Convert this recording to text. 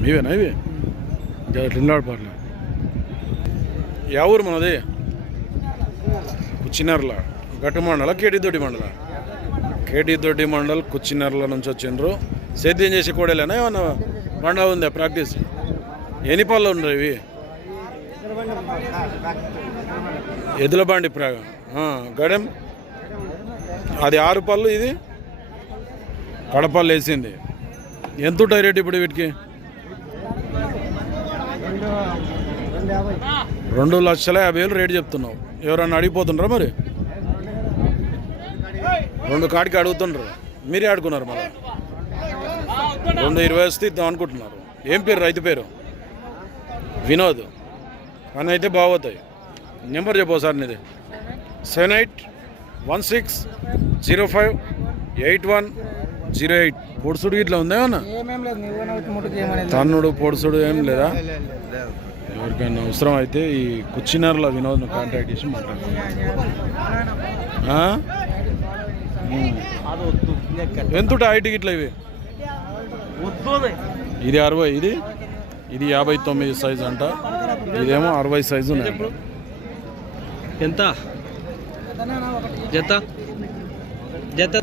మీవేనా ఇవి లింగాడు యా ఊరు మనది కుచ్చినర్ల గట్టు మండల కేటీదొడ్డి మండల కేటీ దొడ్డి మండల్ కుచ్చినర్ల నుంచి వచ్చిండ్రు సేద్యం చేసి కూడలేనా ఏమన్నా మండల ఉందా ప్రాక్టీస్ ఎన్ని పళ్ళు ఉన్నాయి ఇవి ఎద్దుల బండి ప్రాగ గడెం అది ఆరు పళ్ళు ఇది కడపళ్ళు వేసింది ఎంత ఉంటాయి రేటు ఇప్పుడు వీటికి రెండు లక్షల యాభై వేలు రేటు చెప్తున్నావు. ఎవరన్నా అడిగిపోతుండ్రా మరి? రెండు కాడికి అడుగుతుండ్రు. మీరే ఆడుకున్నారు మరి రెండు ఇరవై వస్తే ఇద్దాం అనుకుంటున్నారు. ఏం పేరు రైతు పేరు? వినోద్. అని అయితే బాగోతాయి. నెంబర్ చెప్పు సార్ నీది. Seven eight one six zero five eight one zero eight. పొడుసుడు ఇట్లా ఉందా తన్నుడు పొడుసుడు ఏం లేదా? ఎవరికైనా అవసరం అయితే ఈ కుచ్చినర్ల వినోద్ను కాంటాక్ట్ చేసి మాట్లాడతాం ఆ? ఉమ్. ఎంత హైట్ ఇట్లా ఇవి? ఇది అరవై ఇది? ఇది యాభై తొమ్మిది సైజు అంట. ఇదేమో అరవై సైజు ఉన్నాయి. ఎంత? జత? జత?